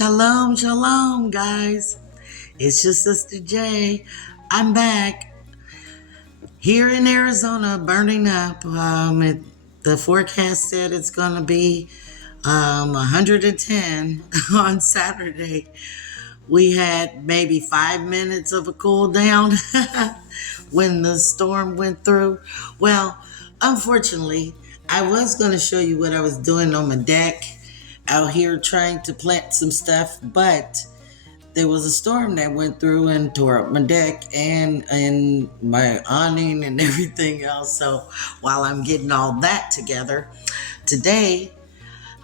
Shalom, shalom, guys. It's your sister J. I'm back here in Arizona, burning up. The forecast said it's going to be 110 on Saturday. We had maybe 5 minutes of a cool down when the storm went through. Well, unfortunately, I was going to show you what I was doing on my deck out here trying to plant some stuff, but there was a storm that went through and tore up my deck and my awning and everything else. So while I'm getting all that together, today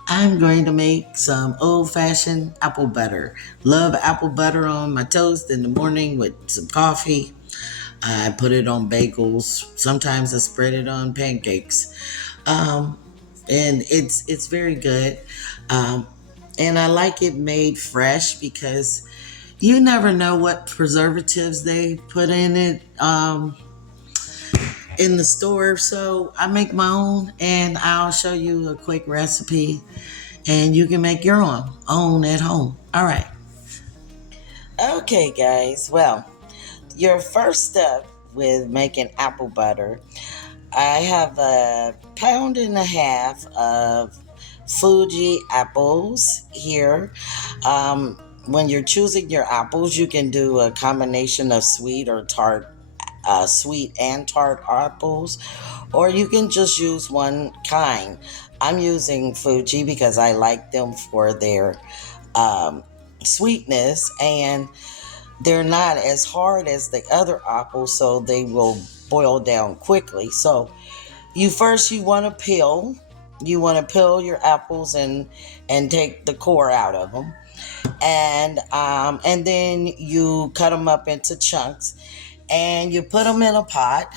I'm going to make some old-fashioned apple butter. Love apple butter on my toast in the morning with some coffee. I put it on bagels. Sometimes I spread it on pancakes. Um, and it's very good. Um, and I like it made fresh because you never know what preservatives they put in it in the store. So I make my own, and I'll show you a quick recipe, and you can make your own at home. All right. Okay, guys. Well, your first step with making apple butter, I have a pound and a half of Fuji apples here. When you're choosing your apples, you can do a combination of sweet or tart, sweet and tart apples, or you can just use one kind. I'm using Fuji because I like them for their um, sweetness, and they're not as hard as the other apples, so they will boil down quickly. So you want to peel. You want to peel your apples and take the core out of them, and then you cut them up into chunks, and you put them in a pot,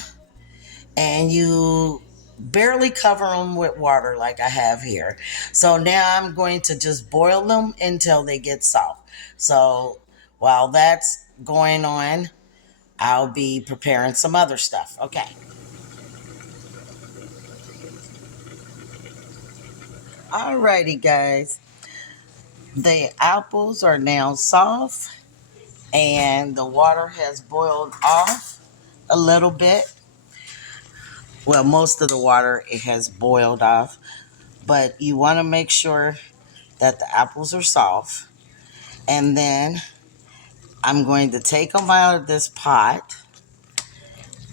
and you barely cover them with water like I have here. So now I'm going to just boil them until they get soft. So while that's going on, I'll be preparing some other stuff. Okay. Alrighty, guys. The apples are now soft and the water has boiled off a little bit. Well, most of the water it has boiled off, but you want to make sure that the apples are soft. And then I'm going to take them out of this pot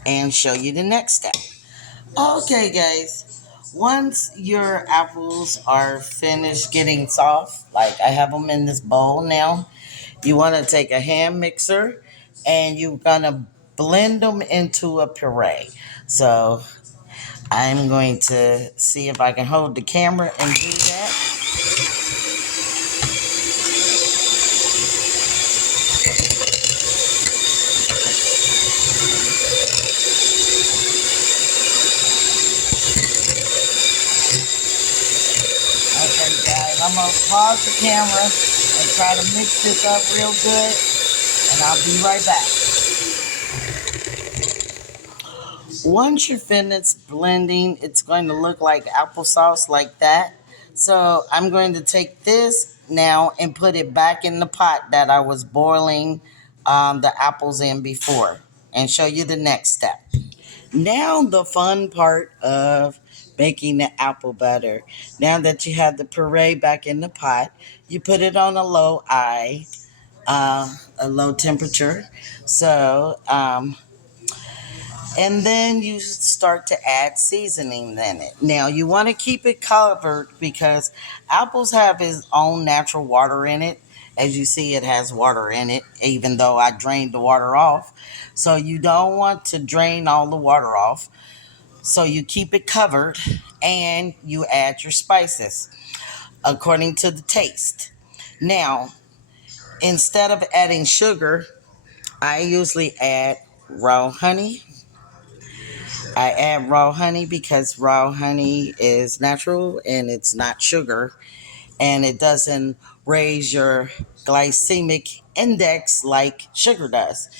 and show you the next step. Okay, guys. Once your apples are finished getting soft, like I have them in this bowl now, you want to take a hand mixer and you're going to blend them into a puree. So I'm going to see if I can hold the camera and do that. Okay, guys, I'm going to pause the camera and try to mix this up real good, and I'll be right back. Once you're finished blending, it's going to look like applesauce like that. So I'm going to take this now and put it back in the pot that I was boiling the apples in before and show you the next step. Now the fun part of making the apple butter. Now that you have the puree back in the pot, you put it on a low temperature. So, and then you start to add seasoning in it. Now you want to keep it covered because apples have its own natural water in it. As you see, it has water in it, even though I drained the water off. So you don't want to drain all the water off. So you keep it covered and you add your spices according to the taste. Now, instead of adding sugar, I usually add raw honey. I add raw honey because raw honey is natural and it's not sugar and it doesn't raise your glycemic index like sugar does.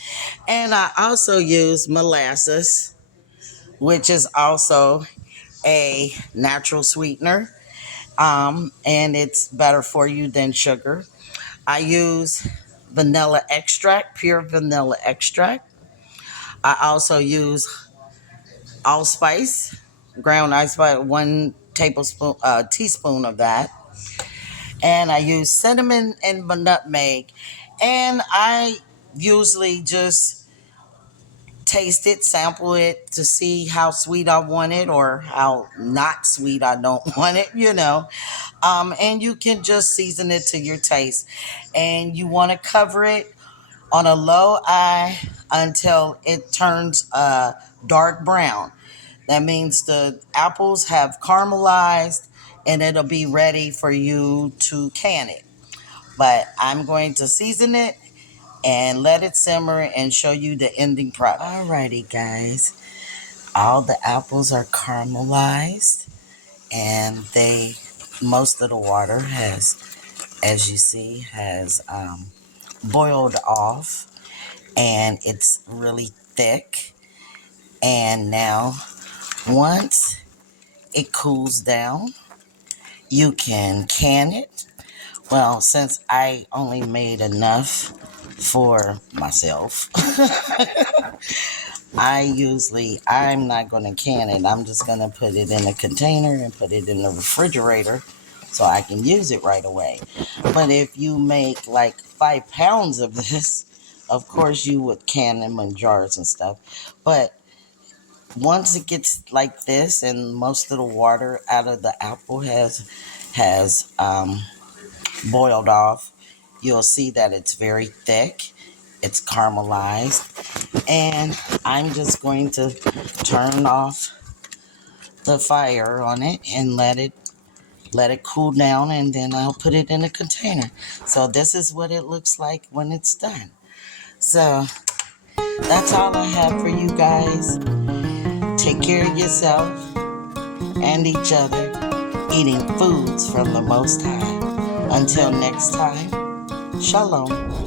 And I also use molasses, which is also a natural sweetener, and it's better for you than sugar. I use vanilla extract, pure vanilla extract. I also use allspice, ground allspice, 1 teaspoon of that. And I use cinnamon and nutmeg. And I usually just taste it, sample it to see how sweet I want it or how not sweet I don't want it. And you can just season it to your taste. And you want to cover it on a low eye until it turns dark brown. That means the apples have caramelized and it'll be ready for you to can it. But I'm going to season it and let it simmer and show you the ending product. Alrighty, guys. All the apples are caramelized and most of the water as you see, has boiled off and it's really thick. And now, once it cools down, you can it. Well, since I only made enough for myself, I'm not going to can it. I'm just going to put it in a container and put it in the refrigerator so I can use it right away. But if you make like 5 pounds of this, of course you would can them in jars and stuff. But once it gets like this and most of the water out of the apple has boiled off, you'll see that it's very thick. It's caramelized. And I'm just going to turn off the fire on it and let it cool down, and then I'll put it in a container. So this is what it looks like when it's done. So that's all I have for you guys. Take care of yourself and each other, eating foods from the Most High. Until next time, Shalom.